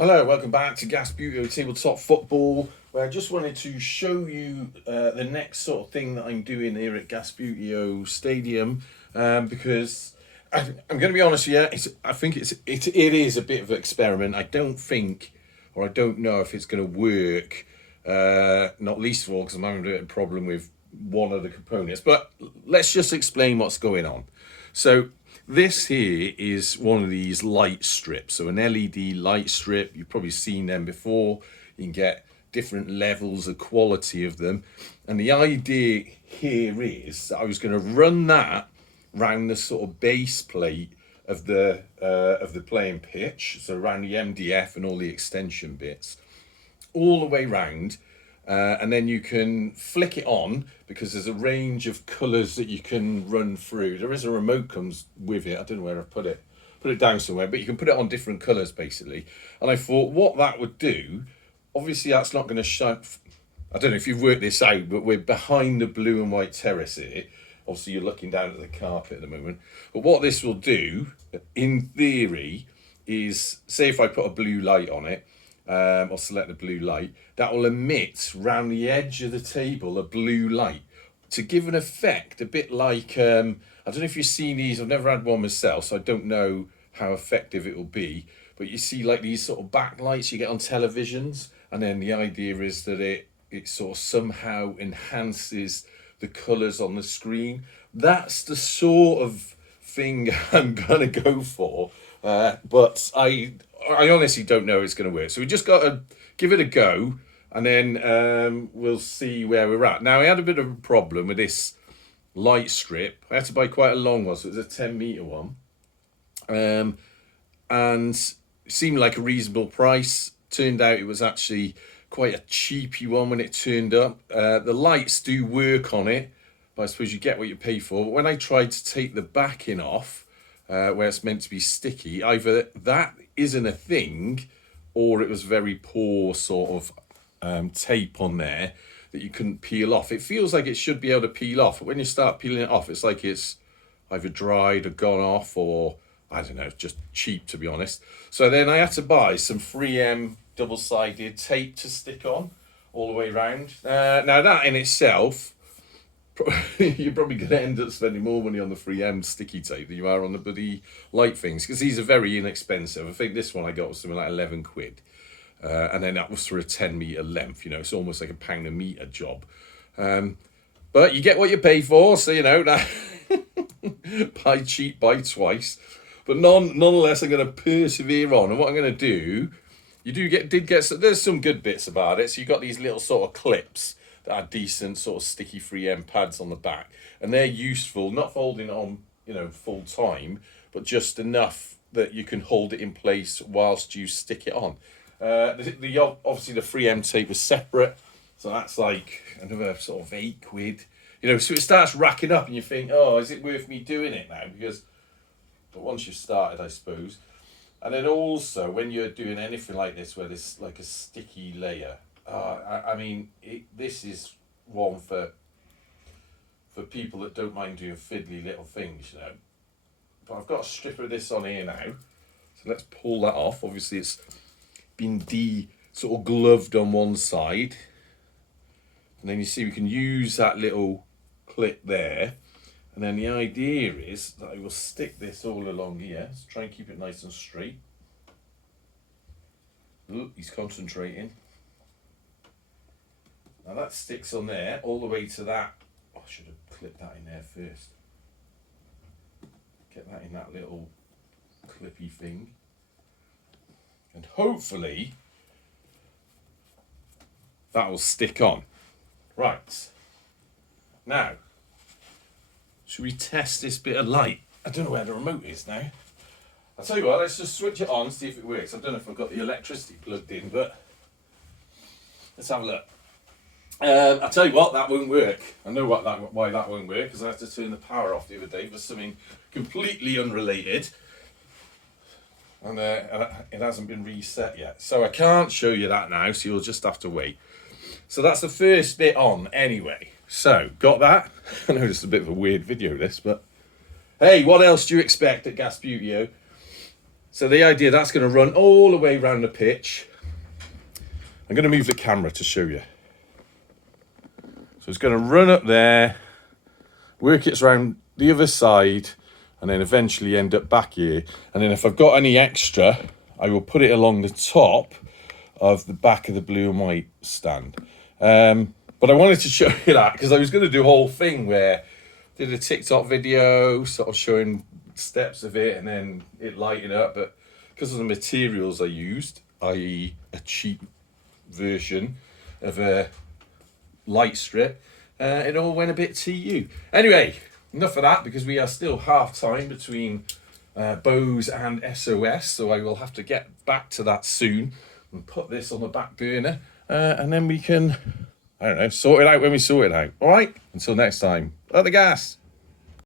Hello, welcome back to Gas Beauty Tabletop Football, where I just wanted to show you the next sort of thing that I'm doing here at Gas Beauty Stadium, because I'm going to be honest here. I think it is a bit of an experiment. I don't think, or I don't know if it's going to work. Not least of all because I'm having a bit of a problem with one of the components. But let's just explain what's going on. So this here is one of these light strips. So an LED light strip, you've probably seen them before. You can get different levels of quality of them. And the idea here is that I was going to run that round the sort of base plate of the playing pitch, so around the MDF and all the extension bits, all the way round. And then you can flick it on because there's a range of colours that you can run through. There is a remote comes with it. I don't know where I put it down somewhere, but you can put it on different colours basically. And I thought what that would do, obviously that's not going to shine. I don't know if you've worked this out, but we're behind the blue and white terrace here. Obviously you're looking down at the carpet at the moment. But what this will do, in theory, is say if I put a blue light on it, I'll select the blue light, that will emit round the edge of the table a blue light to give an effect a bit like, I don't know if you've seen these, I've never had one myself, so I don't know how effective it will be, but you see like these sort of backlights you get on televisions, and then the idea is that it sort of somehow enhances the colours on the screen. That's the sort of thing I'm gonna go for, but I honestly don't know it's going to work. So we just got to give it a go, and then we'll see where we're at. Now, I had a bit of a problem with this light strip. I had to buy quite a long one, so it was a 10-metre one. And it seemed like a reasonable price. Turned out it was actually quite a cheapy one when it turned up. The lights do work on it, but I suppose you get what you pay for. But when I tried to take the backing off, where it's meant to be sticky, either that isn't a thing or it was very poor sort of tape on there that you couldn't peel off. It feels like it should be able to peel off, but when you start peeling it off, it's like it's either dried or gone off, or I don't know, just cheap to be honest. So then I had to buy some 3M double-sided tape to stick on all the way around. Now that in itself, you're probably going to end up spending more money on the 3M sticky tape than you are on the bloody light things, because these are very inexpensive. I think this one I got was something like 11 quid. And then that was for a 10-metre length, it's almost like £1 a metre job. But you get what you pay for, so that buy cheap, buy twice. But nonetheless, I'm going to persevere on. And what I'm going to do, there's some good bits about it. So you got these little sort of clips that are decent sort of sticky 3M pads on the back, and they're useful, not for holding it on full time, but just enough that you can hold it in place whilst you stick it on. Obviously the 3M tape was separate, so that's like another sort of 8 quid, so it starts racking up and you think, oh, is it worth me doing it now? But once you've started, I suppose. And then also when you're doing anything like this where there's like a sticky layer, this is one for people that don't mind doing fiddly little things, But I've got a strip of this on here now, so let's pull that off. Obviously, it's been sort of gloved on one side, and then you see we can use that little clip there. And then the idea is that I will stick this all along here. Let's try and keep it nice and straight. Ooh, he's concentrating. Now that sticks on there all the way to that. I should have clipped that in there first. Get that in that little clippy thing. And hopefully that will stick on. Right. Now, should we test this bit of light? I don't know where the remote is now. I'll tell you what, let's just switch it on, see if it works. I don't know if I've got the electricity plugged in, but let's have a look. I'll tell you what, that won't work. I know why that won't work, because I had to turn the power off the other day for something completely unrelated. And it hasn't been reset yet. So I can't show you that now, so you'll just have to wait. So that's the first bit on anyway. So, got that? I know it's a bit of a weird video this, but hey, what else do you expect at Gas Beauty? So the idea, that's going to run all the way around the pitch. I'm going to move the camera to show you. So it's going to run up there, work its around the other side, and then eventually end up back here. And then if I've got any extra, I will put it along the top of the back of the blue and white stand. But I wanted to show you that because I was going to do a whole thing where I did a TikTok video sort of showing steps of it and then it lighted up. But because of the materials I used, i.e. a cheap version of a light strip, it all went a bit TU. Anyway, enough of that because we are still half time between Bose and SOS, so I will have to get back to that soon and put this on the back burner, and then we can, I don't know, sort it out when we sort it out. All right, until next time, up the gas.